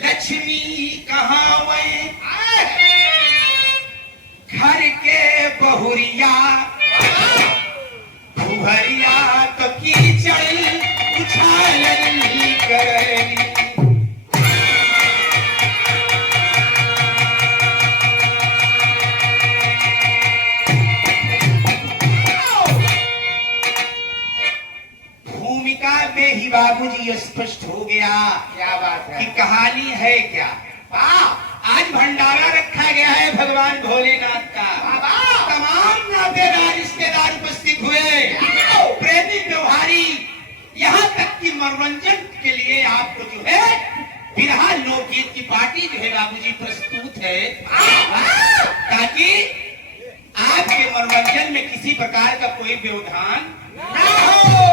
लक्ष्मी कहावे घर के बहुरिया भुभरिया तो कीचड़ उछालन करली। भूमिका में ही बाबूजी स्पष्ट हो गया क्या बात है कि कहानी है क्या। आज भंडारा रखा गया है भगवान भोलेनाथ का। तमाम नातेदार रिश्तेदार उपस्थित हुए, प्रेमी व्यवहारी, यहाँ तक कि मनोरंजन के लिए आपको जो है बिरहा लोकगीत की पार्टी जो है बाबूजी प्रस्तुत है, ताकि आपके मनोरंजन में किसी प्रकार का कोई व्यवधान न हो।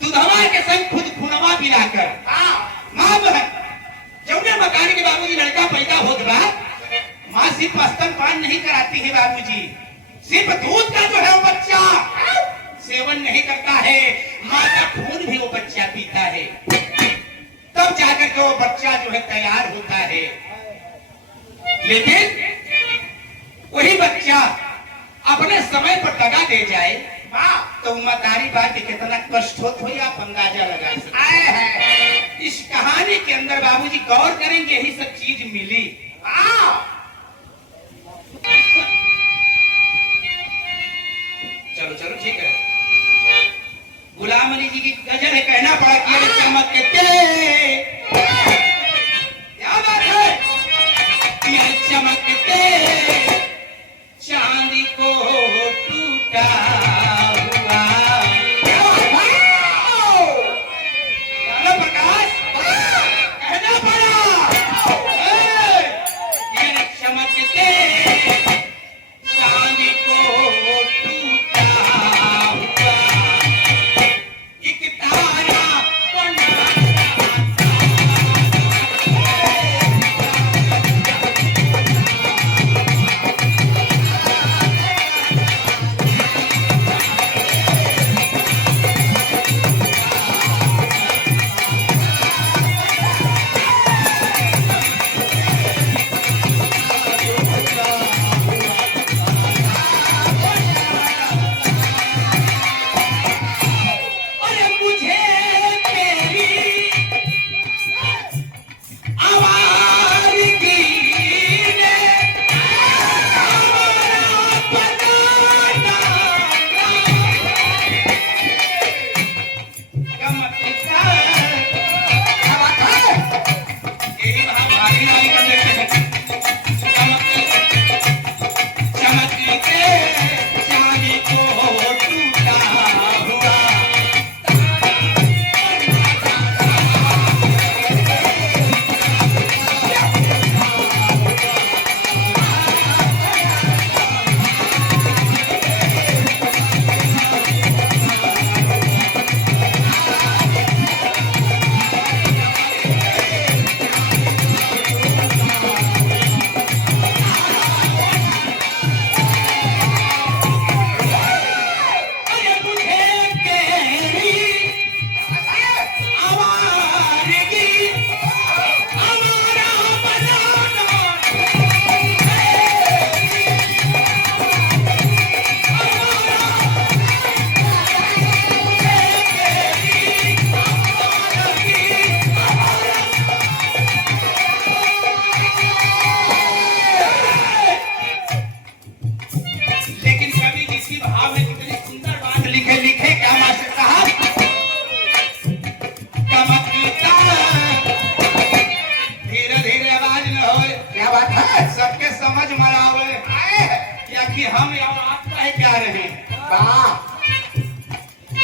दुधवा के संग खुद खुनवा पिलाकर माँ बहन जौने मकान के बाबूजी लड़का पैदा होत बा, माँ सिर्फ स्तनपान नहीं कराती है बाबूजी, सिर्फ दूध का जो है वो बच्चा सेवन नहीं करता है, माँ का खून भी वो बच्चा पीता है, तब जाकर के वो बच्चा जो है तैयार होता है। लेकिन वही बच्चा अपने समय पर दगा दे जाए तो मतारी बात कितना कष्ट होता हो आप अंदाजा लगा सकते हैं। इस कहानी के अंदर बाबूजी गौर करेंगे यही सब चीज मिली। चलो चलो ठीक है। गुलाम अली जी की गजल है, कहना पड़ा कि ये चमकते क्या बात है, ये चमकते चांदी को टूटा हुआ प्रकाश कहना पड़ा, ये चमकते चांदी को टूटा हुआ एक तारा बना।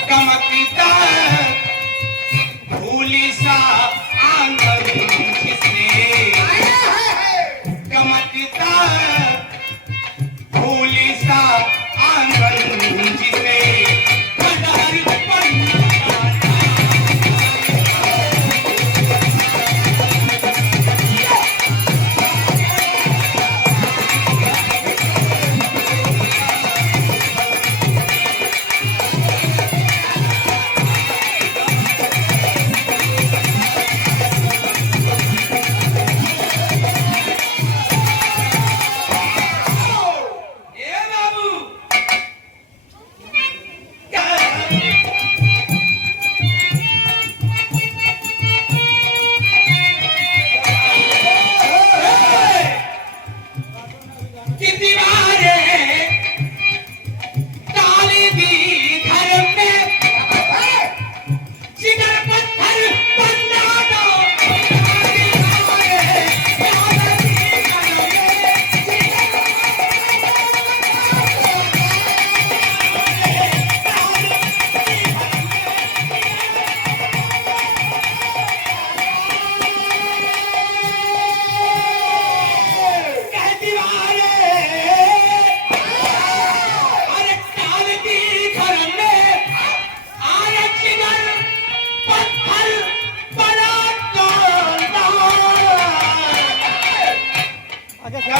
कमकता भूली सा आंगन जिसने, कमकता भूली सा आंगन जिसने चमकता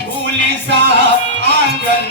फूल सा आंगन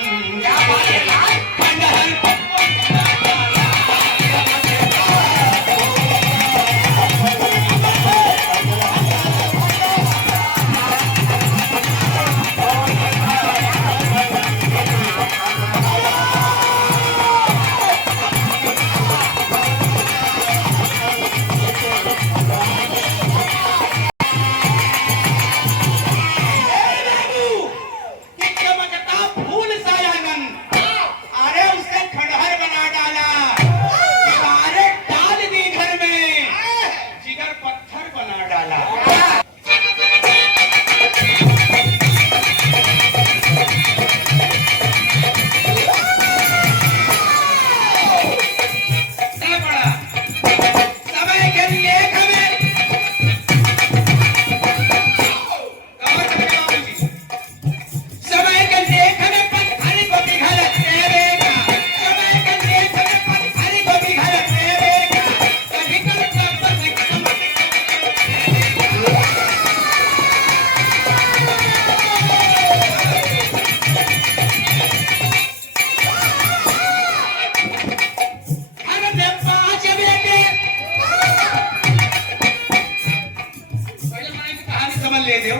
ले दो।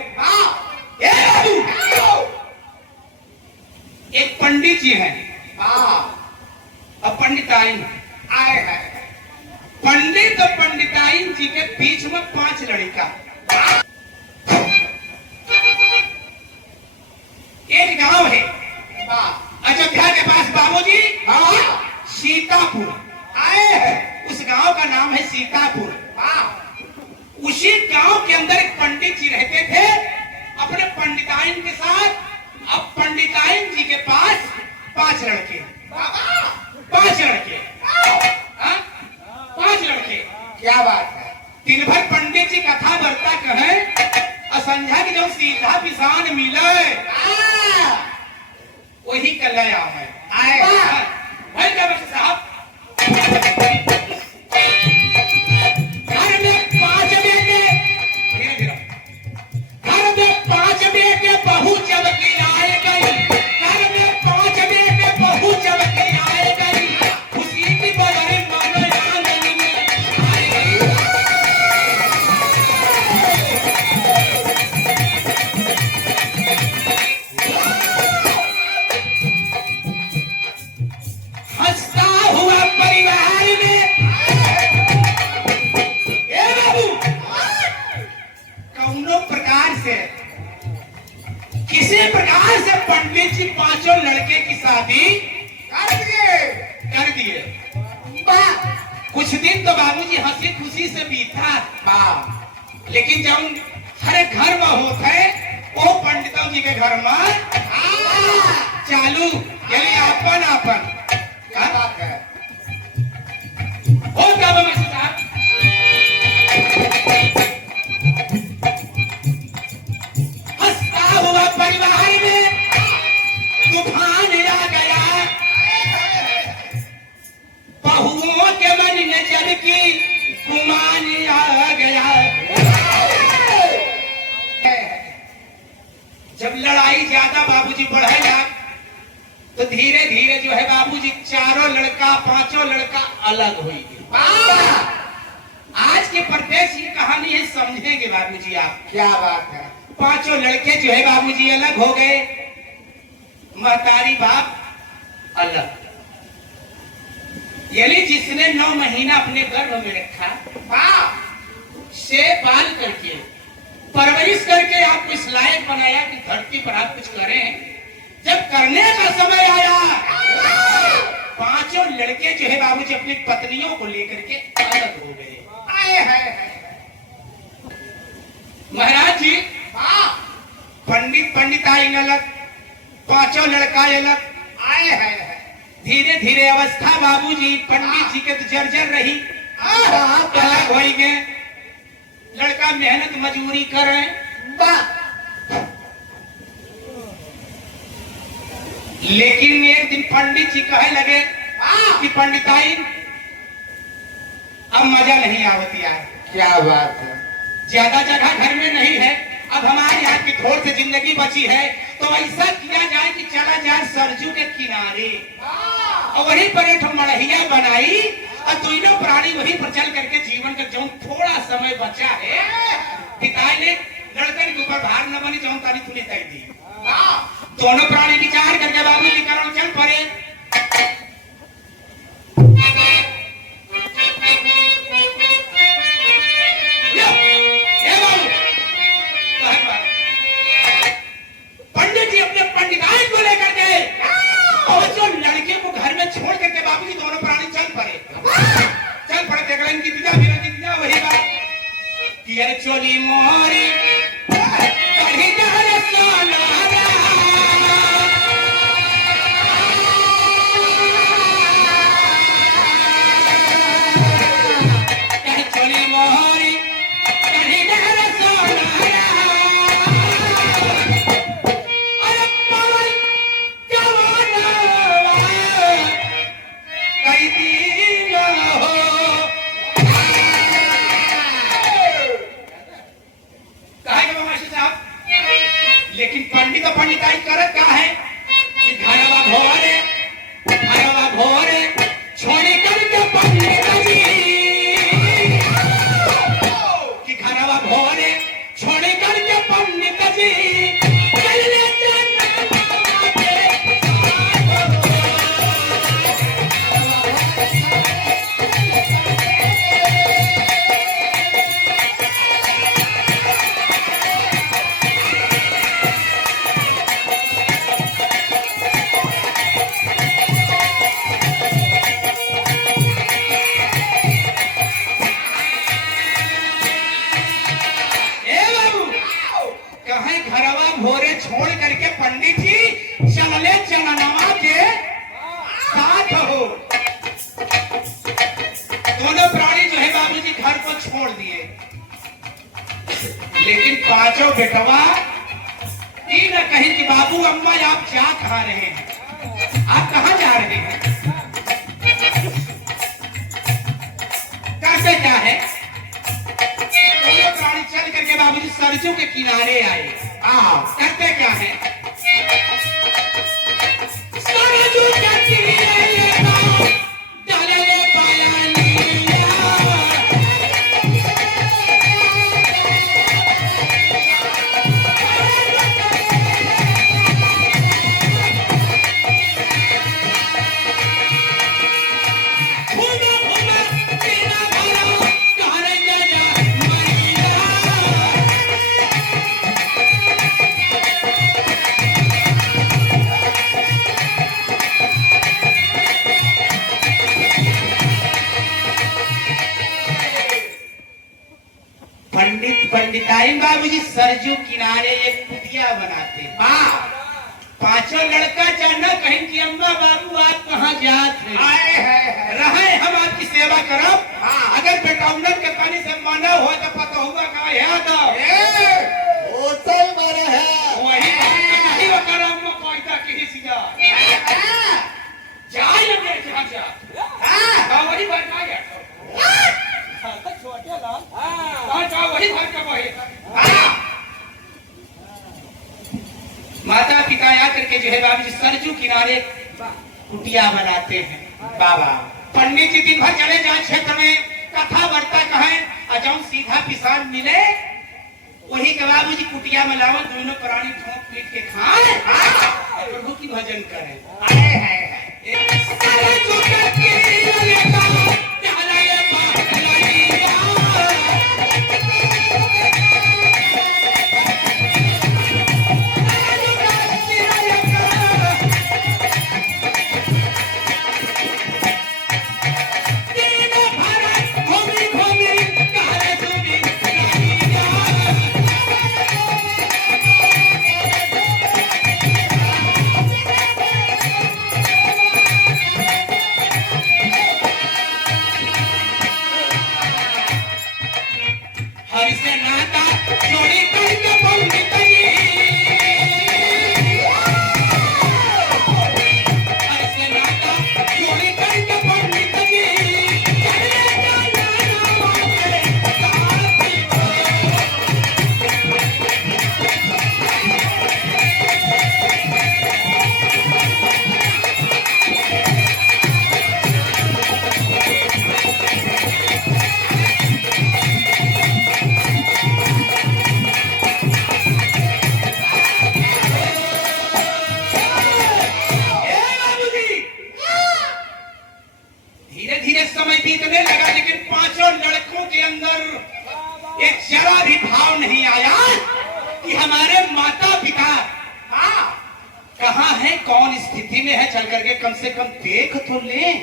एक पंडित जी हैं, अब पंडिताइन आए हैं। पंडित और पंडिताइन जी के बीच में 5 लड़का। एक गांव है अयोध्या के पास बाबूजी, सीतापुर आए हैं। उस गांव का नाम है सीतापुर। उसी गांव के अंदर एक पंडित जी रहते थे अपने पंडिताइन के साथ। अब पंडिताइन जी के पास 5 लड़के। 5 लड़के, 5 लड़के। क्या बात है। दिन भर पंडित जी कथा वार्ता कहे और संध्या की जो सीधा पिसान मिले वही कर लया है। आए भाई क्या बच्चे साहब, घर में 5 बेटे, धीरे धीरे घर में 5 बेटे बहू जब की आए गई। घर में 5 बेटे बहू जब की आए गई। खुशी की बड़ी मानो आंगन में आए गई। हंसता हुआ परिवार में कौनो प्रकार से किसी प्रकार से पंडित जी 5 लड़के की शादी कर दिए। कुछ दिन तो बाबूजी हंसी खुशी से बीता, लेकिन जब हर घर में होता है वो पंडितों जी के घर में चालू यानी अपन अपन क्या बात है। हो क्या बमेश साहब, हंसता हुआ परिवार में तूफान आ गया। बहुओं के मन में जब की गुमान आ गया। जब लड़ाई ज्यादा बाबूजी बढ़ेगा तो धीरे धीरे जो है बाबूजी 4 लड़का 5 लड़का अलग होंगे। आज के प्रदेश ये कहानी है, समझेंगे बाबूजी आप। क्या बात है। 5 लड़के जो है बाबूजी अलग हो गए, महतारी बाप अलग। यानी जिसने 9 महीना अपने गर्भ में रखा से पाल करके परवरिश करके आपको इस लायक बनाया कि धरती पर आप कुछ करें। जब करने का समय आया 5 लड़के जो है बाबूजी अपनी पत्नियों को लेकर के अलग हो गए। आए हैं महाराज जी, पंडिताइन अलग, 5 लड़का अलग। आए हैं धीरे धीरे अवस्था बाबूजी पंडित जी के तो जर्जर रही, अलग हो गए। लड़का मेहनत मजदूरी कर रहे, लेकिन एक दिन पंडित जी कहे लगे कि पंडिताइन अब मजा नहीं आवती यार। क्या बात है। ज्यादा जगह घर में नहीं है, अब हमारे यहाँ की थोड़ी सी जिंदगी बची है, तो ऐसा किया जाए कि चला जाए सरजू के किनारे और वहीं पर एक मड़हिया बनाई और दोनों प्राणी वहीं पर चल करके जीवन का जो थोड़ा समय बचा है पिताई ने लड़कन के ऊपर भार न बनी जो तारी तुली तय दी। दोनों प्राणी विचार करके बाबू जी करो चल पड़े। पंडित जी अपने पंडिताई को लेकर के और जो लड़के को घर में छोड़ करके बाबू जी दोनों प्राणी चल पड़े देखा इनकी दिदा वही बात कि अरे चोली मोरी कहीं जाने सोना चोली मोरी कहीं जाने सोना लेकिन पंडित पंडिताई करत का है कि घरवा भोरे छोड़ी करके पंडित जी कि घरवा भोरे छोड़ी करके पंडित जी भोरे छोड़ करके पंडित जी चलले चलनवा के साथ हो। दोनों प्राणी जो है बाबूजी घर को छोड़ दिए, लेकिन पांचों बेटवा न कहीं कि बाबू अम्मा आप क्या खा रहे हैं, आप कहाँ जा रहे हैं, करते क्या है। दोनों प्राणी चल करके बाबूजी सरजू के किनारे आए। करते क्या है सरजू के किनारे डाले पाया पंडिताई बाबूजी सरजू किनारे एक कुटिया बनाते। पांचों लड़का जानना कहीं कि अम्मा बाबू आप कहाँ जाते रहे, हम आपकी सेवा करब। अगर बेटाउनर के पानी से माना हो तो पता होगा कहाँ याद वही अम्मा कोयता की सीधा जाए वही बात आ गया छोटे लाल वही घर का वही माता पिता आकर के जो है बाबू जी सरजू किनारे कुटिया बनाते हैं। बाबा पंडित जी दिन भर चले जाए क्षेत्र में कथा वार्ता कहें और जब सीधा किसान मिले वही के बाबू जी कुटिया में लावन दोनों प्राणी ठोक पीट के खाए प्रभु की भजन करें। अंदर एक जरा भी भाव नहीं आया कि हमारे माता पिता कहाँ है, कौन स्थिति में है, चल करके कम से कम देख तो ले।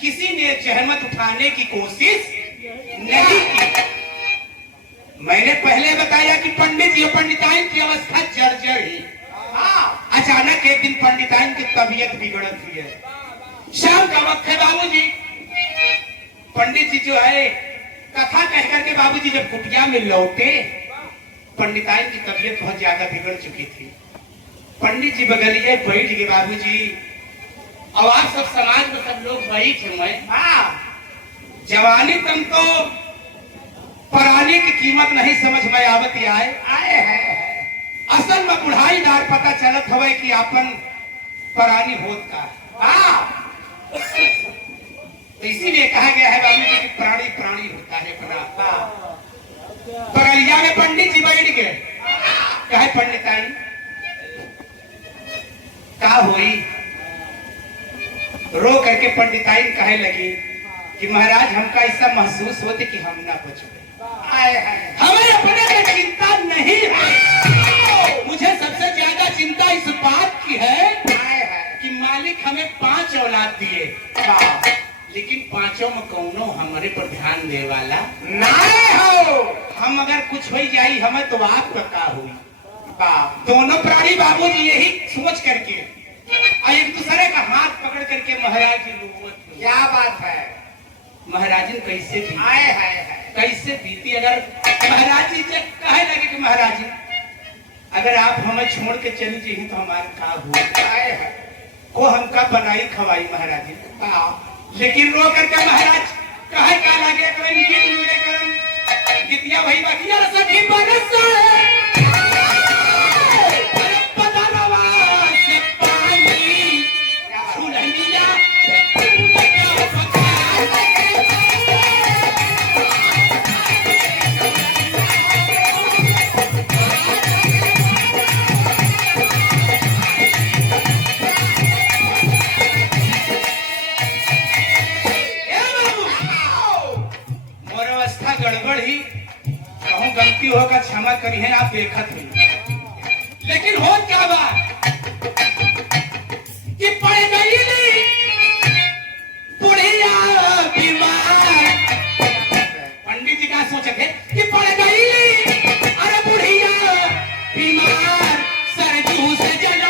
किसी ने जहमत उठाने की कोशिश नहीं की। मैंने पहले बताया कि पंडित जी पंडिताइन की अवस्था जर्जर ही। अचानक एक दिन पंडिताइन की तबीयत बिगड़ हुई है। शाम का वक्त है बाबूजी। पंडित जी जो है कथा कह करके बाबूजी जब कुटिया में लौटे, पंडिताइन की तबीयत बहुत ज्यादा बिगड़ चुकी थी। पंडित जी बगलिए बैठ गए बाबूजी, और आप सब समाज में सब लोग बैठे हुए। जवानी तम तो पराने की कीमत नहीं समझ में आवती आए है। असल में बुढ़ाईदार पता चलत हवे कि अपन परानी होत का। तो इसीलिए कहा गया है बाबूजी कि प्राणी प्राणी होता है बड़ा। बगलिया में पंडित जी बैठ गए। कहे पंडिताइन का हुई? रो करके पंडिताइन कहे लगी कि महाराज हमका ऐसा महसूस होते कि हम ना बच गए। हमें अपने में चिंता नहीं है। मुझे सबसे ज्यादा चिंता इस बात की है कि मालिक हमें 5 औलाद दिए, लेकिन पांचों में कौनो हमारे पर ध्यान दे वाला नहीं हो। हम अगर कुछ हो जाई हमें तो आपका का हुई। दोनों प्राणी बाबूजी यही सोच करके और एक दूसरे का हाथ पकड़ करके महाराज जी लोग, क्या बात है महाराज कैसे थी? कैसे बीती? अगर महाराज जी कहे लगे कि महाराज जी अगर आप हमें छोड़ के चली जाइए तो हमारे का हुआ को हमका बनाई खवाई महाराज जी। लेकिन रो करके महाराज कहे का लगे कितिया वही बकिया सखी बरस गलती होगा क्षमा करी है, आप देखत ही। लेकिन हो क्या बात कि पड़ गई बुढ़िया बीमार। पंडित जी क्या सोचे थे कि पड़ गई अरे बुढ़िया बीमार, सरजू से जलो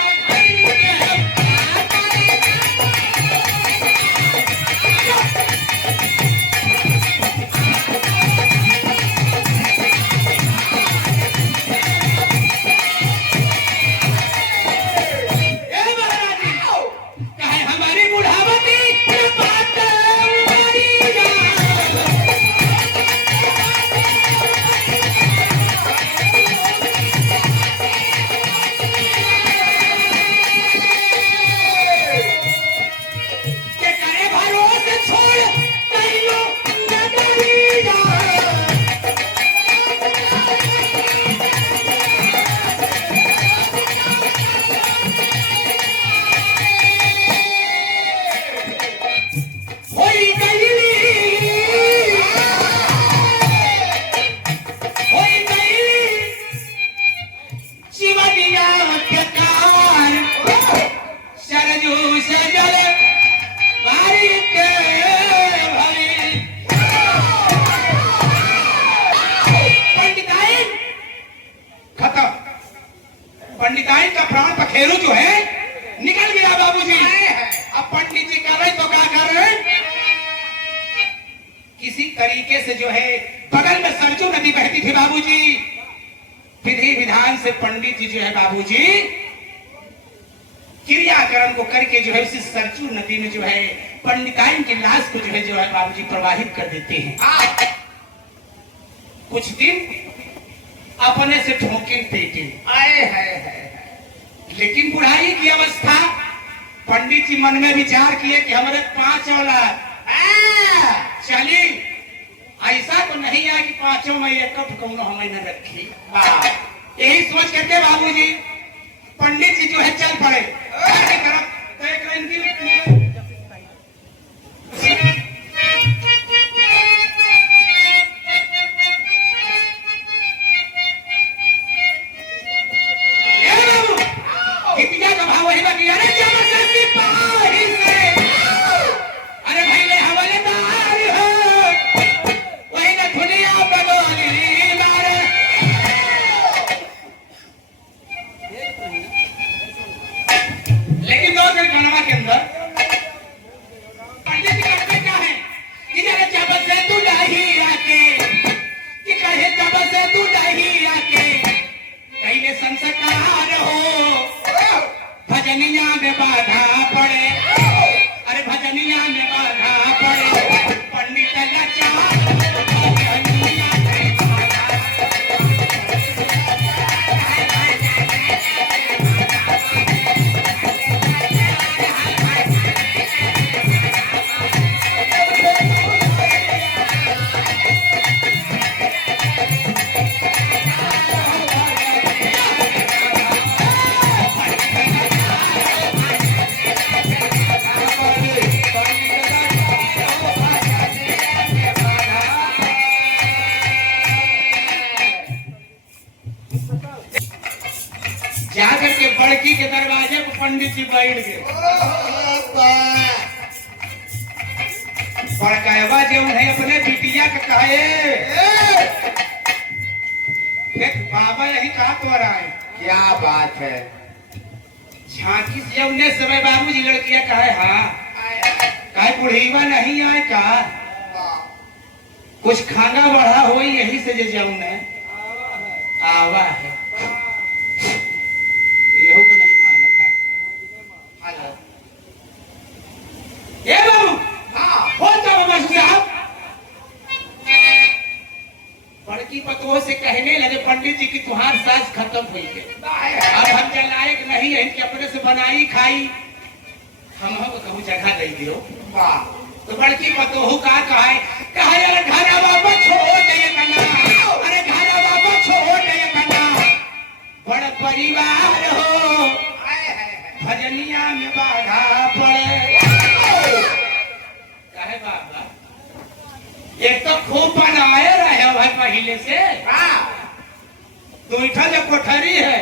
पंडिताइन का प्राण पखेरु जो है निकल गया बाबूजी। अब पंडित जी कर रहे तो क्या कर रहे? किसी तरीके से जो है बगल में सरजू नदी बहती थी बाबूजी। विधि विधान से पंडित जी जो है बाबूजी क्रियाकरण को करके जो है उसी सरजू नदी में जो है पंडिताइन की लाश को जो है बाबूजी प्रवाहित कर देते हैं। कुछ दिन अपने से ठोकिन पीटी आए है। लेकिन बुढ़ाई की अवस्था, पंडित जी मन में विचार किए कि हमारे 5 औलाद चली, ऐसा तो नहीं है कि 5 में एक कौनो हमें न रखी। यही सोच करके बाबूजी पंडित जी जो है चल पड़े तरफ। में बाधा पड़े, अरे भजनिया में बाधा पड़े, पंडित लाचार भजनिया में बाधा। जाकर के बड़की के दरवाजे पर पंडित जी बैठ गए। बड़कावा जो है अपने बिटिया के कहे, एक बाबा यही कहा तो रहा है। क्या बात है? झांकी से उन्हें समय बाबूजी लड़कियां कहे, हाँ कहे बुढ़ीवा नहीं आए का, कुछ खाना बढ़ा हो यही से जे जाऊं आवा है, यहू को नहीं मानता है। हेलो ये बाबू, हाँ हो जाओ मास्टर साहब। बड़की पतोह से कहने लगे पंडित जी की तुम्हार सास खत्म हुई है, अब हम जलायक नहीं है कि अपने से बनाई खाई, हम कहूँ जगह दे दियो। तो बड़की पतोह का कहे अरे घरा बाबा छोड़ दे कना, अरे घरा बाबा छोड़ दे कना, बड़ परिवार हो भजनिया में बाधा पड़े। कहे बाबा एक तो खूब बनाए रहे हो भाई पहले से, दूठा जो कोठरी है,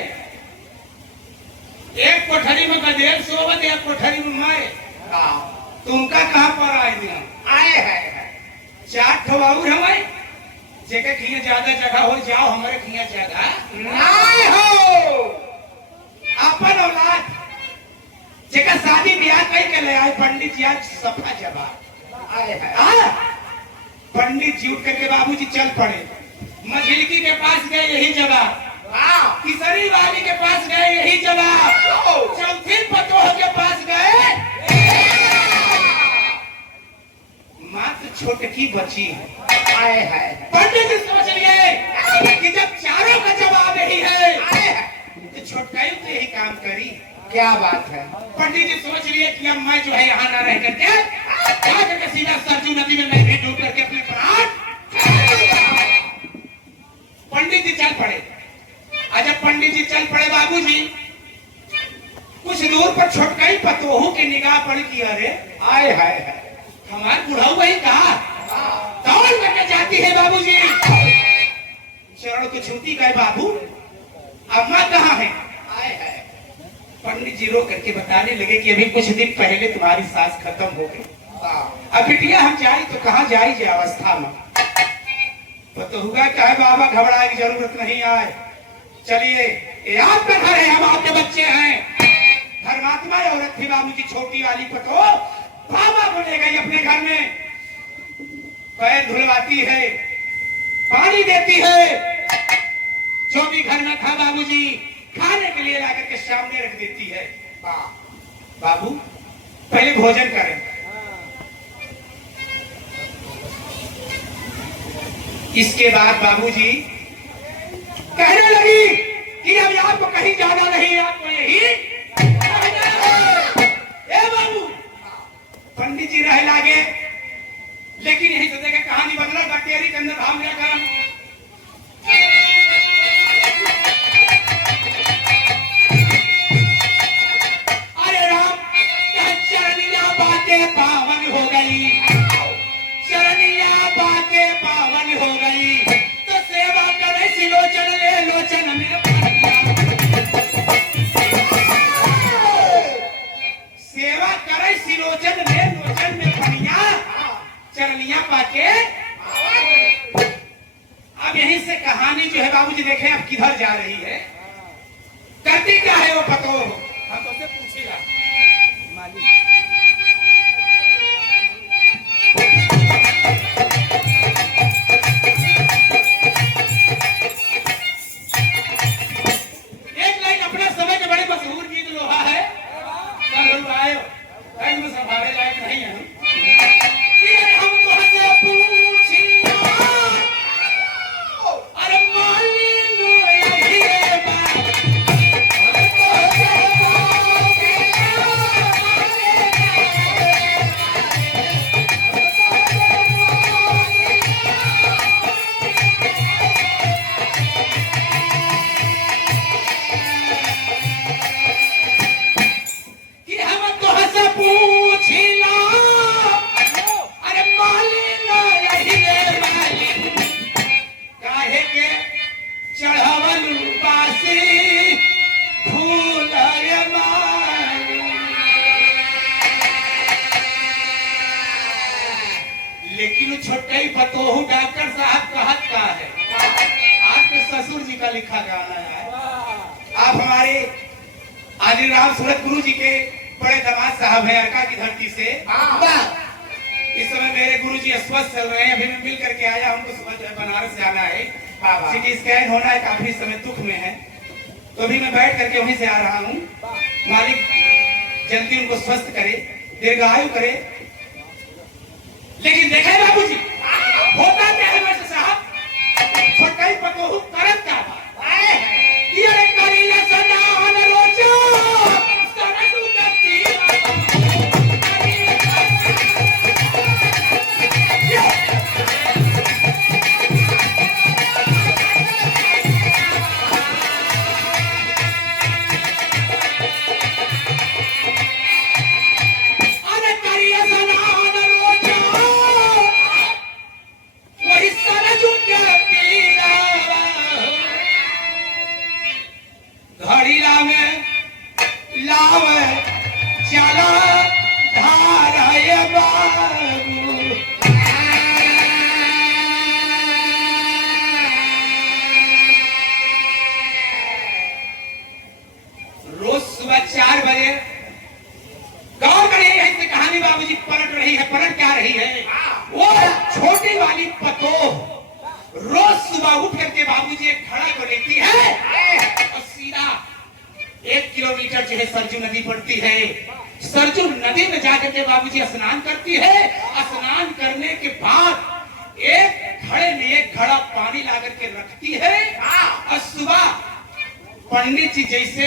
एक कोठरी में गदेल सोवत, एक कोठरी में मैं, तुमका कहाँ पर आए दिया आए है 4 ठो और हमें जेके खिया ज्यादा जगह हो जाओ, हमारे खिया जगह नहीं हो। अपन औलाद जेका शादी ब्याह कई के ले आए पंडित जी आज सफा जवाब आए है। पंडित जी उठ करके बाबूजी चल पड़े, मझिलकी के पास गए यही जवाब, किसरी वाली के पास गए यही जवाब, चौथी पतोह के पास गए, मात्र छोटकी बची आए है। पंडित जी सोच लिए कि जब चारों का जवाब यही है तो छोटकाई तो यही काम करी। क्या बात है? पंडित जी सोच लिए कि अब मैं जो है यहाँ ना रह करके जा करके सीधा सरजू नदी में मैं भी डूब करके अपने प्राण। पंडित जी चल पड़े। जब पंडित जी चल पड़े बाबूजी, कुछ दूर पर छोटकाई पतोहू की निगाह पड़ी कि अरे आए है हमारे बुढ़ाऊ वही कहा, दौड़ करके जाती है बाबूजी, चरण को छूती गए, बाबू अम्मा कहाँ है? आए है। पंडित जी रो करके बताने लगे कि अभी कुछ दिन पहले तुम्हारी सास खत्म हो गई, अब बिटिया हम जाए तो कहाँ जाए जे अवस्था में। तो हुआ क्या है बाबा, घबराने की जरूरत नहीं आए, चलिए ये आपका घर है, हम आपके बच्चे हैं। धर्मात्मा औरत थी बाबूजी, छोटी वाली पतो बाबा को ले गई अपने घर में, पैर धुलवाती है, पानी देती है, जो भी घर में था बाबूजी खाने के लिए लाकर के सामने रख देती है। बाबू पहले भोजन करें। इसके बाद बाबूजी कहने लगी कि अब आपको कहीं जाना नहीं, आपको यही। ए बाबू, पंडित जी रह लागे, लेकिन यही तो देखा कहानी बदला, बटेरी के अंदर भाव लिया कर। अरे राम, चरनिया बातें पावन हो गई, चरनिया बातें पावन हो गई, तो सेवा करे सिलोचन ले लोचन में सेवा करे सिलोचन ले लोचन में फनिया, चरनिया पाके। अब यहीं से कहानी जो है बाबूजी देखें अब किधर जा रही है, करती क्या है वो पतो, हम तुमसे पूछेगा मालिक। एक लाइन अपने समय के बड़े मशहूर गीत लोहा है, है, बनारस जाना है, बाबा। सिटी स्कैन होना है, काफी समय दुख में है, तो अभी मैं बैठ करके वहीं से आ रहा हूँ। मालिक जल्दी उनको स्वस्थ करे, दीर्घायु करे। लेकिन देखे बाबूजी, होता क्या है मास्टर साहब, छोटा ही पतोहू करत का ये रे करिया सनान रोचो सरस उगती अरे करिया सनान रोचो वही सरस उगती घड़ी लावे लावे चला धार है बाबू। रोज सुबह 4 बजे गांव में ऐसी कहानी बाबूजी पलट रही है। पलट क्या रही है, वो छोटी वाली पतोह रोज सुबह उठ करके बाबूजी एक घड़ा को लेती है और सीधा 1 किलोमीटर जो है सरजू नदी पड़ती है, सरजू नदी में जाकर के बाबूजी स्नान करती है। स्नान करने के बाद एक घड़े में एक घड़ा पानी ला करके रखती है और सुबह पंडित जी जैसे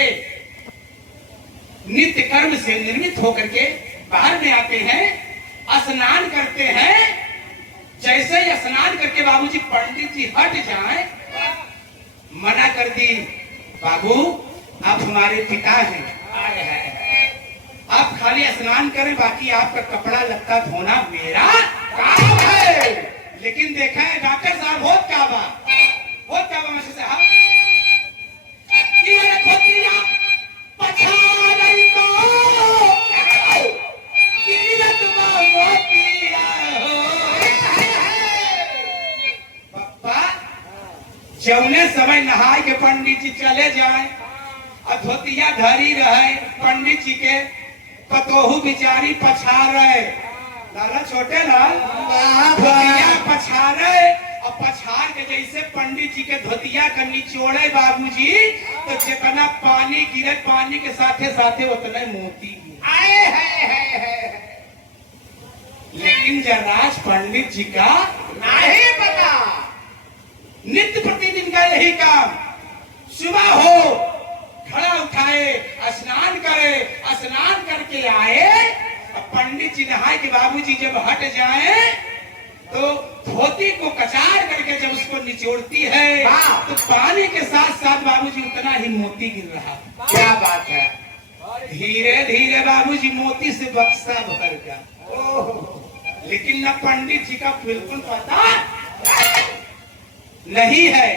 नित्य कर्म से निर्मित होकर के बाहर में आते हैं, स्नान करते हैं। जैसे ही स्नान करके बाबूजी पंडित जी हट जाएं, मना कर दी, बाबू आप हमारे पिता हैं, आप खाली स्नान करें, बाकी आपका कपड़ा लत्ता धोना मेरा काम है। लेकिन देखा है डॉक्टर साहब बहुत क्या मास्टर साहब कि ये खोतिया पछाड़ी तो कीरत मोतिया हो पप्पा। जौने समय नहाए के पंडित जी चले जाए और धोतिया धरी रहे, पंडित जी के पतोहू बिचारी पछाड़ रहे, लाला छोटे लाल धोतिया पछाड़ रहे और पछाड़ के जैसे पंडित जी के धोतिया का निचोड़े बाबूजी, तो जितना पानी गिरे पानी के साथे साथे उतने मोती आए है। लेकिन जराज पंडित जी का नहीं पता, नित्य प्रतिदिन का यही काम, सुबह हो घड़ा उठाए, स्नान करे, स्नान करके आए, पंडित जी नहाए के बाबूजी जब हट जाए तो धोती को कचार करके जब उसको निचोड़ती है तो पानी के साथ साथ बाबूजी उतना ही मोती गिर रहा। क्या बात है। धीरे धीरे बाबूजी मोती से बक्सा भर गया। लेकिन न पंडित जी का बिल्कुल पता नहीं है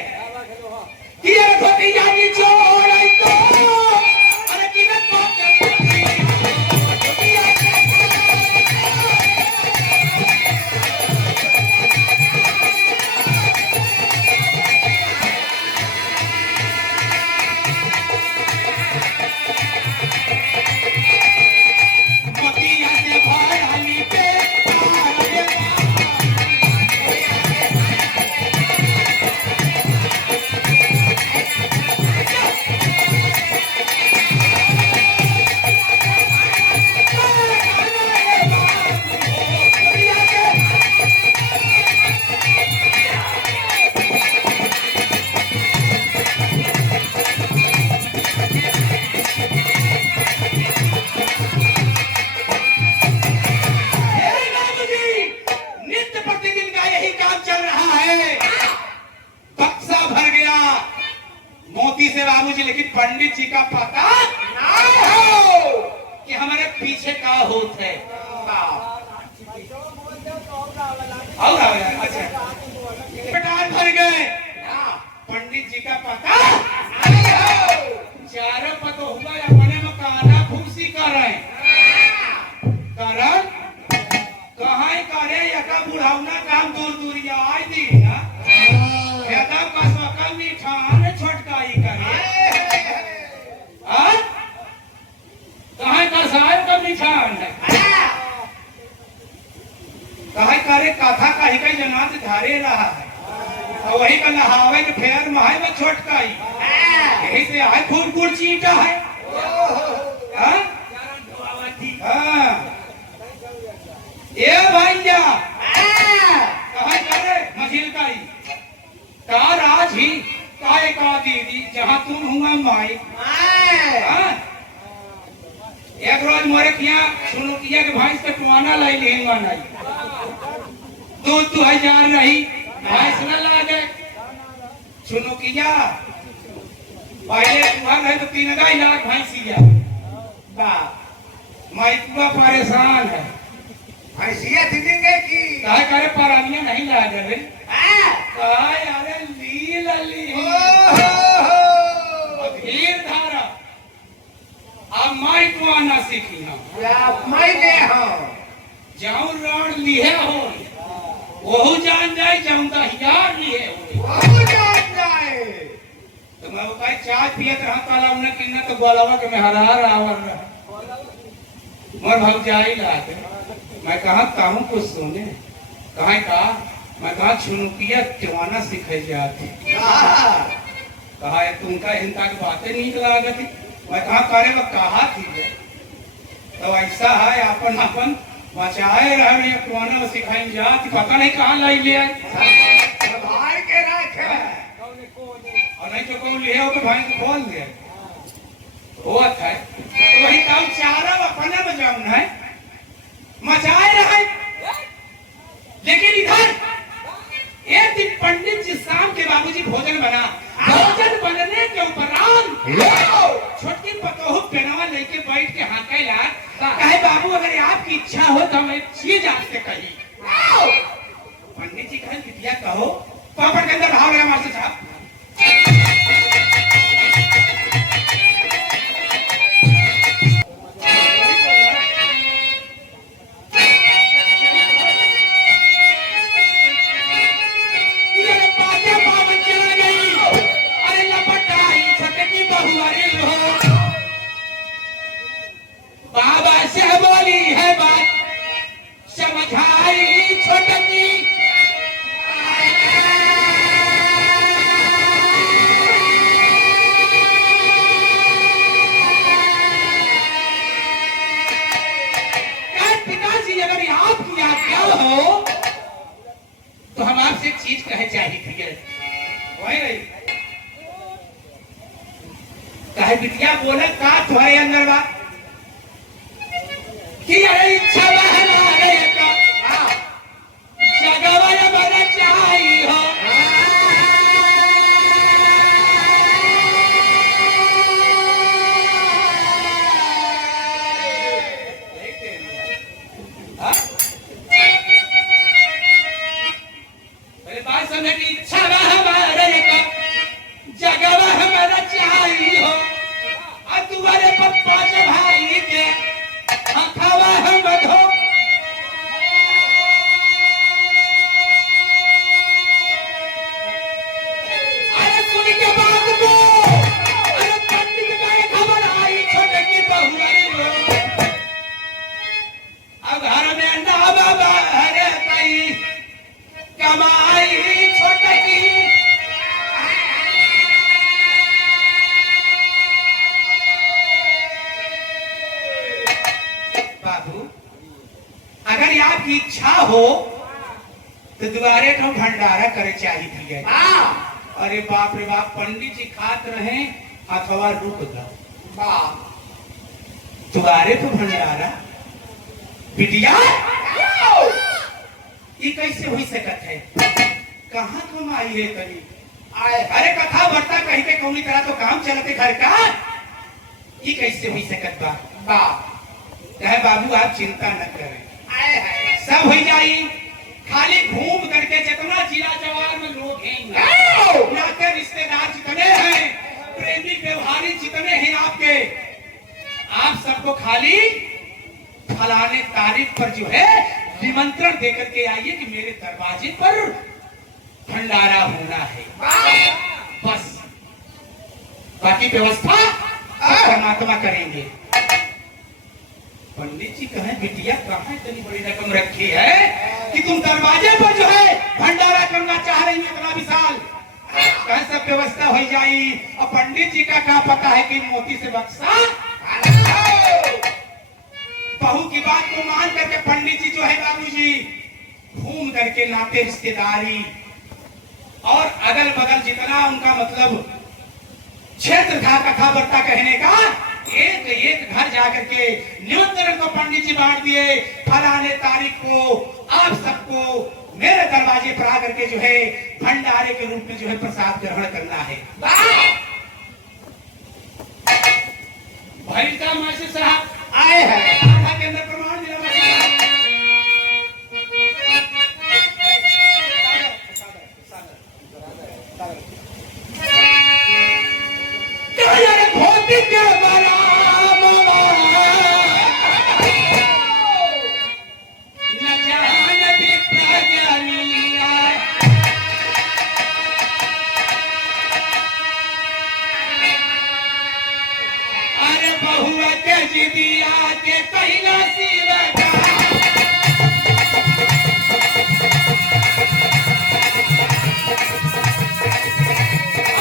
कि ये धोतिया निचोड़ तो अरे किधर मोती से बाबूजी। लेकिन पंडित जी का पता ना हो कि हमारे पीछे का होत है। और अच्छा पटान भर गए, पंडित जी का पता नहीं हो। चारों पतो हुआ अपने में काना फूसी कर रहे करन कहाँ करे यका बुढ़ावना काम दूर दूरिया आई दी ना यादव का सकल मीठान छोटका ही करे कहाँ कर साहब का मीठान कहाँ करे कथा कहीं कहीं जनात धारे रहा है। और वही का नहावे के फेर महाय में छोटका ही यही से आए फूल चीटा है हाँ? हाँ। ये भैया कहा करे मझिल का ही का राज ही काय का दीदी जहाँ तुम हुआ माई हाँ? एक रोज मोरे किया सुनो किया कि भैंस का टुआना लाई लेंगा नहीं दूध 2000 रही भैंस न लागे सुनो किया पहले तुहर रहे तो 3 लाख भैंसिया मैं पूरा परेशान है भैंसिया दीदी के की कहा करे परानिया नहीं लागे रे कहा यारे ली लली धीर धारा अब मैं टुआना सीखी हूँ मैं ले हो जाऊं रण लिए हो वहु जान जाए जाऊं दहियार लिए हो बहुत जान जाए तो मैं वो कहे चाय पियत रहा तालाब ने कि न तो बोलावा के मैं हरार आवर रहा मोर भौजाई लागे मैं कहा काहू कुछ सुने कहा का मैं कहा छुनुकिया टुआना सिखे जाती कहा तुमका हिंता की बातें नहीं लागती मैं कहा करे वो कहा थी तो ऐसा है अपन अपन बचाए रहे टुआना सिखाई जाती पता नहीं कहाँ लाई ले आए भाई के रखे और नहीं तो कौन ले आओ भाई को बोल दे वो है तो वही काम चारा अपने बजाऊ है मचाए रहे लेकिन इधर एक दिन पंडित जी शाम के बाबूजी भोजन बना भोजन बनने के उपरांत छोटी पतोहू पेनावा लेके बैठ के हाथे ला कहे बाबू अगर आपकी इच्छा हो तो मैं चीज आपसे कही पंडित जी कहे बिटिया कहो पापड़ के अंदर भाव लगा मास्टर साहब बाबा से बोली है बात समझाई छोटकी पिताजी अगर आपकी आज्ञा हो तो हम आपसे एक चीज कहे चाहिए थी वही रही कहे बिटिया बोला का तुम्हारे अंदर बात कि अरे इच्छा बहना का जगवय बन चाहिए हो मेरे बात सुनने की इच्छा हमारे का जगवय बन चाहिए हो और तुम्हारे पप्पा के भाई के हथवा हम बधो अरे सुन के बात को अरे पंडित का खबर आई छोटे की बहु अब घर में ना बाबा अरे कई कमाई छोटे की अगर आपकी इच्छा हो तो दोबारे तो भंडारा करे चाहिए अरे बाप रे बाप पंडित जी खात रहे अथवा रुक गए दोबारे तो भंडारा बिटिया ये कैसे हो सकत है कहाँ तुम आई है कभी अरे कथा बढ़ता कहीं पे कौनी तरह तो काम चलते घर का ये कैसे हो सकत बा कहे बाबू आप चिंता न करें सब हो जाई खाली घूम करके जितना जिला जवार में लोग हैं नाते रिश्तेदार जितने हैं प्रेमी व्यवहारी जितने हैं आपके आप सबको खाली फलाने तारीख पर जो है निमंत्रण देकर के आइए कि मेरे दरवाजे पर भंडारा होना है बस बाकी व्यवस्था परमात्मा करेंगे। पंडित जी कहें बिटिया कहाँ इतनी बड़ी रकम रखी है कि तुम दरवाजे पर जो है भंडारा करना चाह रही हो इतना विशाल, कह सब व्यवस्था हो जाई। और पंडित जी का क्या पता है कि मोती से बक्सा। बहू की बात को मान करके पंडित जी जो है बाबूजी घूम करके नाते रिश्तेदारी और अगल बगल जितना उनका मतलब क्षेत्र था कथा वार्ता कहने का, एक एक घर जाकर के निमंत्रण को पंडित जी बांट दिए। फलाने तारीख को आप सबको मेरे दरवाजे पर आकर के जो है भंडारे के रूप में जो है प्रसाद ग्रहण करना है। भाई साहब मास्टर साहब आए हैं। कथा के अंदर प्रमाण मिला धोती के न जान भी प्रजलिया। अरे बहुआ के जिदिया के कहला शिवका।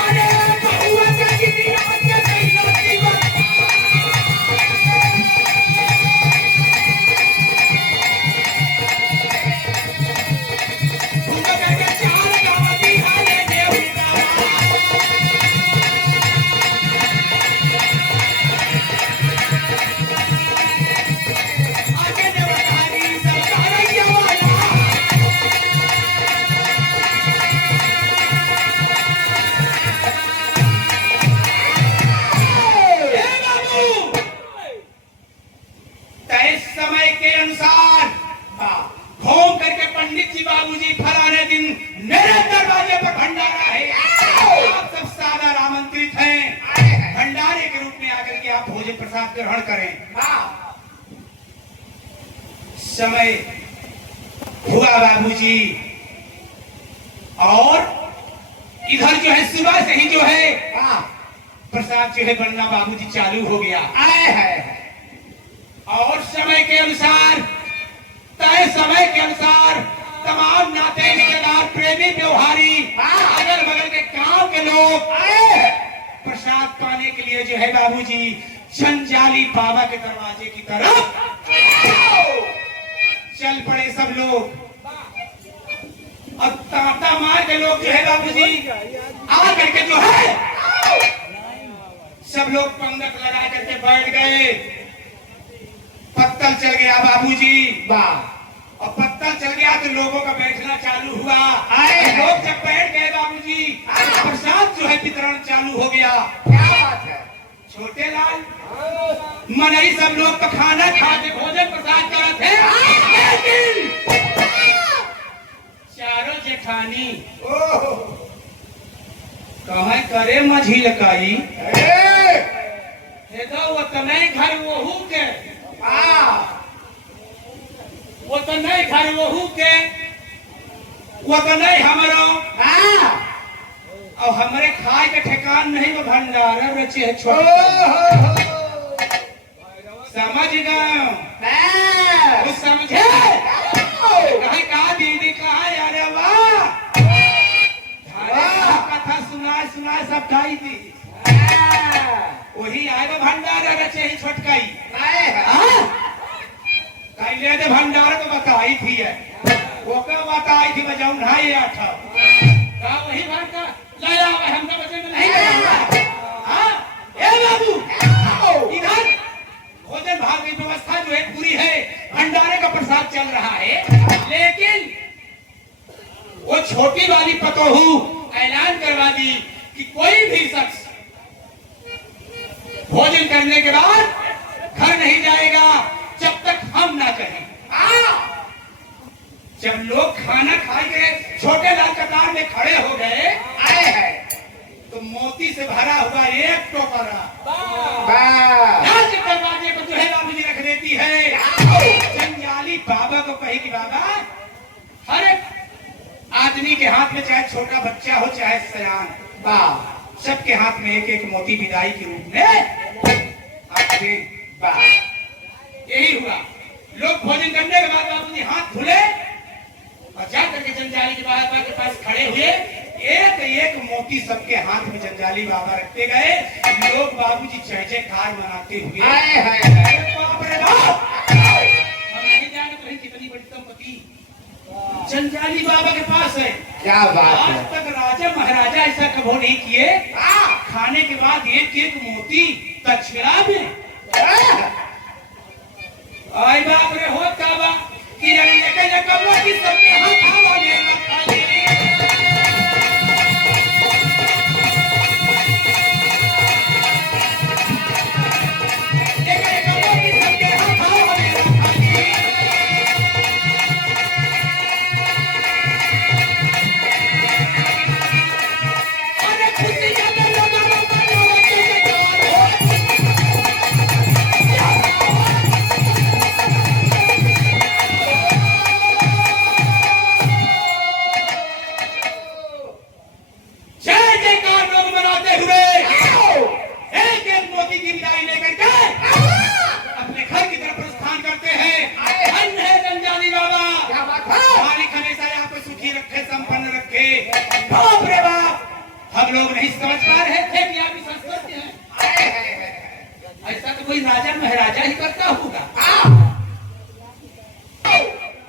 अरे बहुआ के जिदिया के कहला शिवका। भूख करके चार गावती हाले देवता। आगे देवतारी सरकारैया वाला। हे बाबू, तय समय के अनुसार घूम करके पंडित जी बाबूजी फलाने दिन मेरे दरवाजे पर भंडारा है। आप सब सादर आमंत्रित हैं। भंडारे के रूप में आकर के आप भोजन प्रसाद ग्रहण करें। समय हुआ बाबूजी और इधर जो है सुबह से ही जो है प्रसाद जो है बनना बाबूजी चालू हो गया। आए हैं। और समय के अनुसार तय समय के अनुसार तमाम नाते रिश्तेदार प्रेमी व्यवहारी अगल बगल के गांव के लोग आए। प्रसाद पाने के लिए जो है बाबूजी जंजाली बाबा के दरवाजे की तरफ चल पड़े सब लोग। और तांता मार के लोग जो है बाबूजी आ करके जो है सब लोग पंगत लगा करके बैठ गए। पत्तल चल गया बाबूजी और पत्तल चल गया तो लोगों का बैठना चालू हुआ। लोग जब बैठ गए बाबूजी प्रसाद जो है वितरण चालू हो गया। क्या बात है। छोटे लाल मनई सब लोग तो खाना खाते भोजन प्रसाद करते थे, लेकिन चारों जेठानी कहे करे मझी लकाई वो तो नहीं घर वहू के वो तो नहीं घर वहू के वो तो नहीं हमरो और हमारे खाए के ठिकान नहीं वो भंडारा रचे है छोटा। समझ गए वो समझे कहे कहा दीदी कहा अरे वाह कथा सुनाए सुनाए सब गाई थी। वही आए वो भंडारा रचे ही छोटकाई ले दे भंडार को बताई थी है वो क्या बताई थी बजाऊ ढाई आठ का वही बात का लाया हमका बच्चे में नहीं ए बाबू इधर भोजन भाग की व्यवस्था जो है पूरी है। भंडारे का प्रसाद चल रहा है, लेकिन वो छोटी वाली पतोहू ऐलान करवा दी कि कोई भी शख्स भोजन करने के बाद घर नहीं जाएगा जब तक हम ना कहें। जब लोग खाना खा के छोटे लाल कतार में खड़े हो गए आए हैं तो मोती से भरा हुआ एक टोकरा दरवाजे पर जो है बाबूजी रख देती है। जंजाली बाबा को कही कि बाबा हर एक आदमी के हाथ में चाहे छोटा बच्चा हो चाहे सयान सबके हाथ में एक एक मोती विदाई के रूप में यही हुआ। लोग भोजन करने के बाद बाबूजी हाथ धुले और जा करके जंजाली बाबा के पास खड़े हुए, एक एक मोती सबके हाथ में जंजाली बाबा रखते गए। लोग बाबूजी जय जयकार मनाते हुए, हाय हाय हाय बाप रे बाप, हम नहीं जानते रहे कितनी बड़ी संपत्ति जंजाली बाबा के पास है। क्या बात आज है। तक राजा महाराजा ऐसा कभी नहीं किए। खाने के बाद एक एक मोती दक्षिणा में। आई बाप रे, हो काबा कि लेके जकबो की सबके हाथ आवा ले खाली लेके जकबो की सबके हाथ आवा ले खाली। अरे खुशी जाते लोगों को मनाओ के जवान हो। जय जयकार लोग मनाते हुए एक एक मोती की विदाई लेकर के अपने घर की तरफ प्रस्थान करते हैं। धन्य है जंजाली बाबा, क्या बात है। मालिक हमेशा आपको सुखी रखे, संपन्न रखे। बाप रे बाप, हम लोग नहीं समझ पा रहे थे कि आप इस संस्कृति हैं। हाय हाय हाय। ऐसा तो कोई राजा महाराजा ही करता होगा।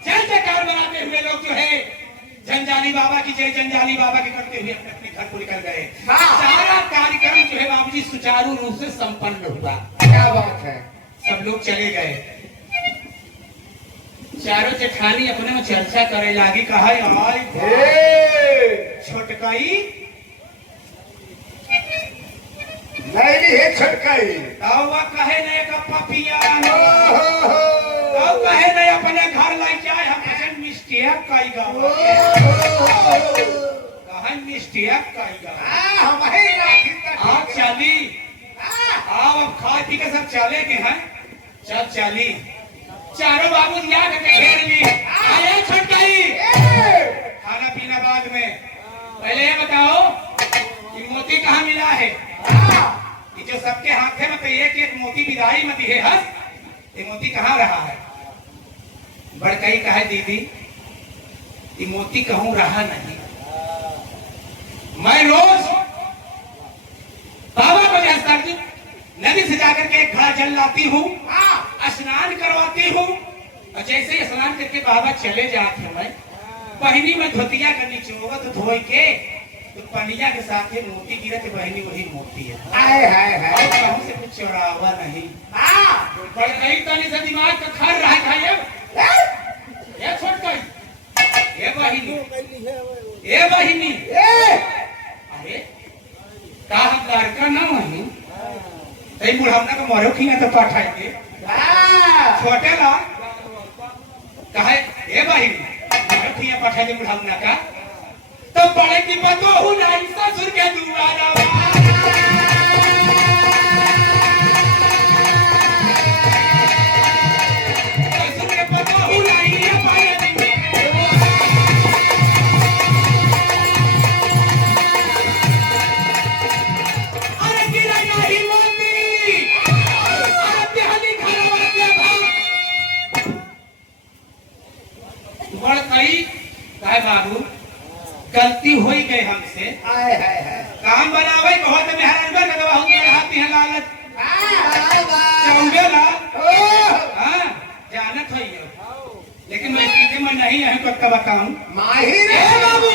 जय जयकार मनाते हुए लोग जो है जंजाली बाबा की जय जंजाली बाबा के करते हुए अपने अपने घर को निकल गए। सारा कार्यक्रम जो है बाबूजी सुचारू रूप से संपन्न हुआ। क्या बात है। सब लोग चले गए। चारों जेठानी अपने में चर्चा करे लागी, कहा आई छोटकाई नैली है छटकाई। तावा कहे ने का पपिया ताव कहे ने अपने घर लाई जाए हम भजन मिस्टेक काई गा कहा मिस्टेक काई गा। हम ही ना आप चाली आओ अब खा पी के सब चले के हैं। चल चाली चारों बाबू या करके घेर ली। आए छटकाई खाना पीना बाद में। पहले ये बताओ कि मोती कहाँ मिला है। ये जो सबके हाथे में तो एक एक मोती विदाई में दिए है, ये मोती कहाँ रहा है। बड़कई कहा दीदी ये मोती कहूँ रहा नहीं। मैं रोज बाबा को जैसा नदी से जाकर के एक घड़ा जल लाती हूँ, स्नान करवाती हूँ। और जैसे ही स्नान करके बाबा चले जाते हैं, मैं बहनी में धोतिया का निचोवत धोई के तो पनिया के साथ ही मोती गिरे तो बहनी वही मोती है। हाय हाय हाय। और कहूं से कुछ चौरावा नहीं। पर कहीं तनी से दिमाग का खर रहा है। ये छोटका ये बहिनी अरे का हम लड़का ना वही तई बुढ़ावना का मरो खी ना तो पाठाएंगे छोटे ला कहे ये बहिनी मरो खी ना पाठाएंगे बुढ़ावना का तो बड़े की बतो हूं ना ससुर के दुआरा ससुर के बतो हूं ना ये पाए अरे गिरा नहीं मोती अरे बिहाली खराब के भाग बड़ कई काय बाबू गलती हो ही गई हमसे। हाय हाय हाय। काम बनावे बहुत मेहरान में लगवा हूं मेरे हाथ में लालच चौंगे ला हां जानत होई है लेकिन मैं स्थिति में नहीं है तो कब बताऊं। माहिर ए है बाबू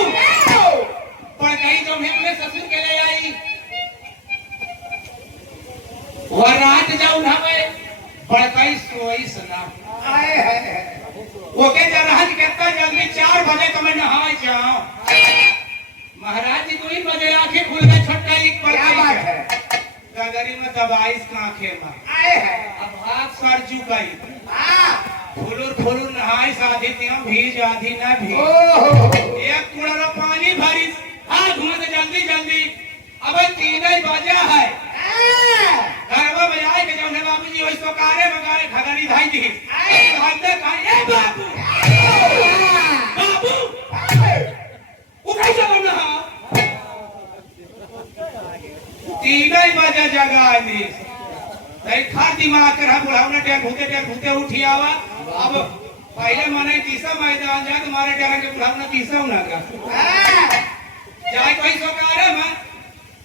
पर कहीं जो मैं अपने ससुर के ले आई वो रात जाऊं हवे बड़काई सोई सुना। हाय हाय हाय। वो के जरहज कितना जल्दी 4 बजे तो मैं नहा जाऊं। महाराज जी 2 बजे आंखें खुल गई छोटा एक पर क्या बात है। गगरी में दबाई आंखें में हाय हाय। अब हाथ सर झुकाई फुलुर नहाई साधी तियों भीज आधी ना भीज एक कुड़रो पानी भरी हाथ घूमे जल्दी जल्दी अब 3 बजे है घरवा में आए के जौन है बाबूजी वही सोकारे मगारे खगरी धाई दी भागते कहा ए बाबू बाबू वो कैसे बनना 3 बजे जगा दी तई खा दिमाग कर हम बुढ़ावना टेक भूते उठी आवा अब पहले मने तीसरा मैदान जा तुम्हारे डर के बुढ़ाना तीसरा ना का जाए कोई सोकारे मैं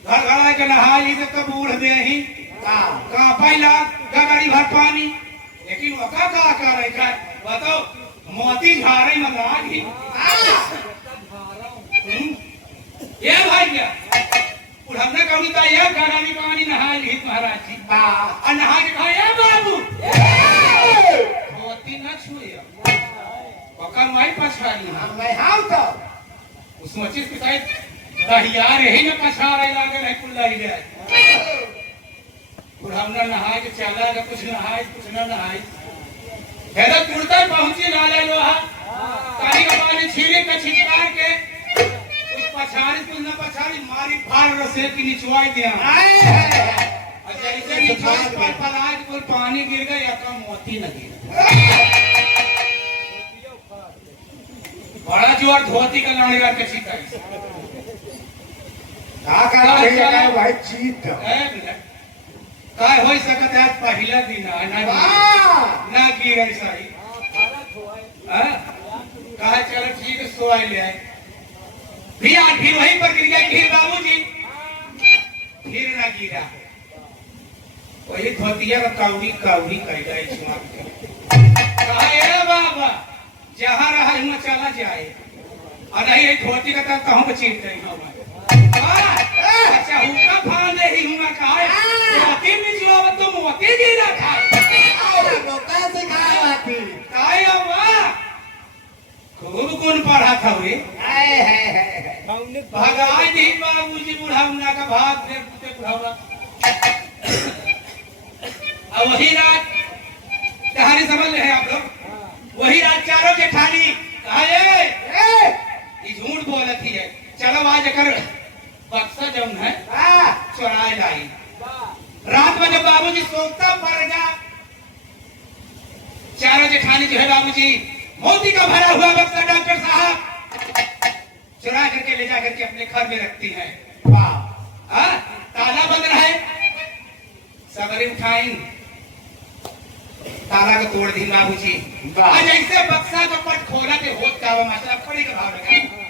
घर घर के नहा ली तो बूढ़ दे ही कहां पहला गगरी भर पानी लेकिन वो का करे का बताओ मोती झारे में लागी ये भाई क्या बुढ़ाना कविता ये गगरी पानी नहा ली महाराज जी और नहा के कहा ये बाबू मोती न छुए पका माई पछाड़ी मैं हाउ तो उस मचीस के साथ दहिया रही न पछाड़े लागे नहीं कुल्ला ही जाए बुढ़ाना नहाए के चला के कुछ नहाए कुछ न नहाए हेरा कुर्ता पहुंची नाले लोहा तारी का पानी छीले के छिचकार के कुछ पछाड़ी कुछ न पछाड़ी मारी फाड़ रसे की निचवाई दिया और जैसे निचवाई पर पलाज पर पानी गिर गया का मोती न गिरा बड़ा जोर धोती का लड़ेगा के छिकाई का भाई चीत काय होई सकत है पहला दिन ना गिरे सही कहा चलो ठीक है सोई ले आए फिर वहीं पर गिर गया फिर बाबूजी फिर ना गिरा वही धोतिया का काउरी काउरी कर गए कहा ए बाबा जहाँ रहा हिम्मत चला जाए और नहीं धोती का तब कहूँ पर चीट गई अच्छा हुक्का फाड़े ही हुआ कहा मोती में जो तो मोती गिरा था कैसे खाया थी काय वाह खूब गुण पढ़ा था वे भगाई दी बाबूजी बुढ़ावना का भाग दे पुते बुढ़ावा और वही रात कहानी समझ रहे हैं आप लोग वही रात चारों जेठानी कहा ये झूठ बोलती है चलो आज कर बक्सा जौन है चुराए लाई रात में जब बाबूजी सोता पड़ गया चारों जेठानी जो है बाबूजी मोती का भरा हुआ बक्सा डॉक्टर साहब चुरा करके ले जा करके अपने घर में रखती हैं ताला बंद रहे सवेरे उठाई ताला को तोड़ दी बाबूजी जैसे बक्सा का पट खोला के होत का माशा पड़ी का भाव लगा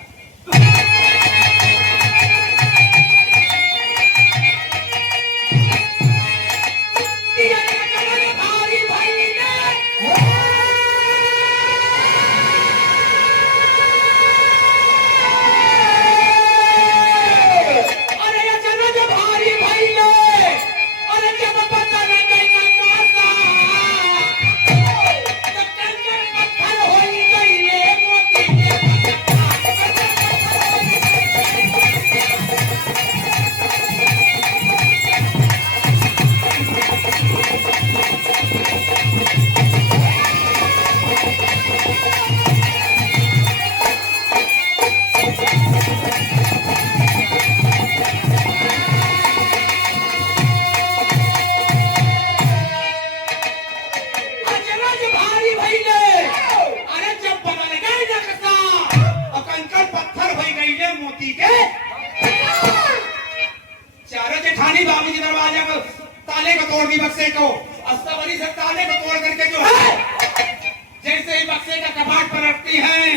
चारों जेठानी बाबूजी दरवाजा को ताले को तोड़ दी बक्से को अस्तावरी से ताले को तोड़ करके जो है जैसे ही बक्से का कपाट पर रखती हैं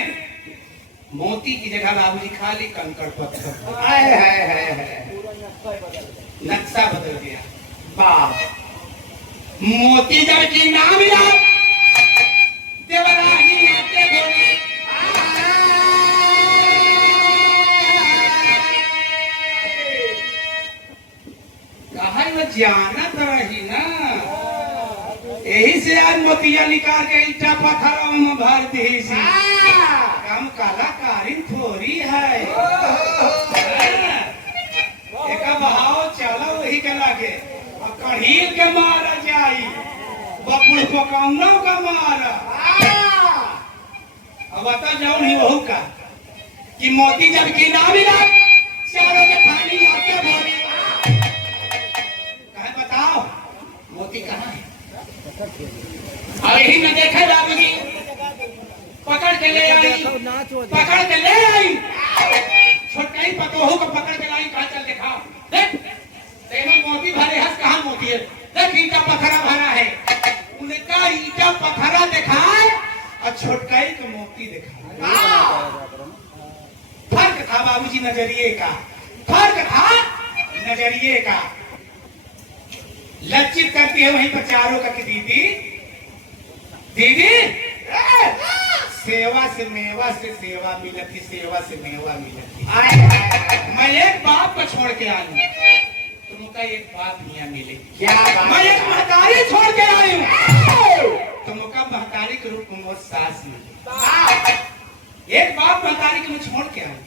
मोती की जगह बाबूजी खाली कंकड़ पत्थर नक्शा बदल गया बाप मोती जब की ना मिला देवरानी आते बोली जाना तो रही ना यही से आज मोतिया निकाल के ईटा पत्थरों में भर दी सी कम कलाकारी थोड़ी है एक बहाव चलो वही के लागे और कढ़ील के मारा जाई बबुल को कौनों का मारा अब बता जाओ नहीं वहू का कि मोती जब की ना मिला चारों के थाली आके बोली बताओ मोती कहाँ है और यही न देखा बाबूजी पकड़ के ले आई छोटा ही पतोहू को पकड़ के लाई कहा चल दिखाओ देख तेरे मोती भरे हंस कहाँ मोती है देख ईटा पत्थरा भरा है उनका ईटा पत्थरा दिखाए और छोटकाई को मोती दिखा। फर्क था बाबूजी नजरिए का, फर्क था नजरिए का। लज्जित करती है वहीं पर चारों का कि दीदी दीदी सेवा से मेवा से सेवा मिलती, सेवा से मेवा मिलती। मैं एक बाप को छोड़ के आई हूँ, तुमका एक बाप यहाँ मिले। क्या बात मैं एक महतारी छोड़ के आई हूँ, तुमका महतारी के रूप में मोर सास मिले। एक बाप महतारी के मैं छोड़ के आई,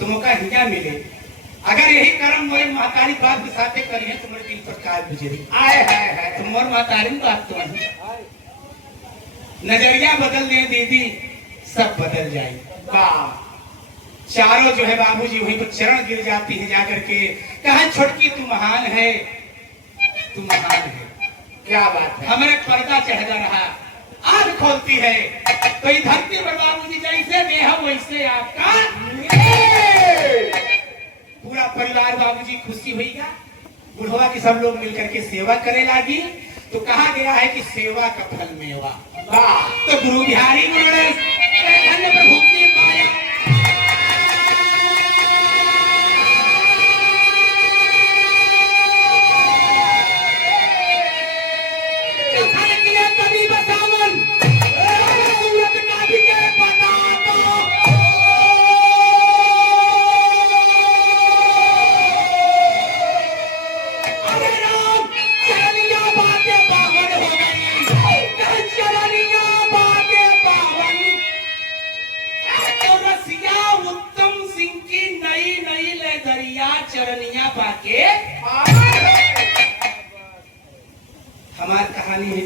तुमका हिया मिले। अगर यही कर्म मोरे महतारी बाप के साथे करिए तो मेरे दिल पर काज गुजरी। आए है तुम मोर महतारी बात तो नहीं, नजरिया बदल दे दीदी सब बदल जाए। चारों जो है बाबूजी वहीं पर चरण गिर जाती है जाकर के, कहा छोटकी तू महान है, तू महान है। क्या बात है। हमारे पर्दा चढ़ जा रहा, आंख खोलती है तो ये धरती पर बाबूजी जैसे देह वैसे आपका पूरा परिवार बाबूजी खुशी हुईगा। बुढ़वा के सब लोग मिलकर के सेवा करे लागी। तो कहा गया है कि सेवा का फल मेवा। तो गुरु बिहारी गणेश धन्य प्रभु की माया। कभी बसावन चरनिया पाके। हमारी कहानी है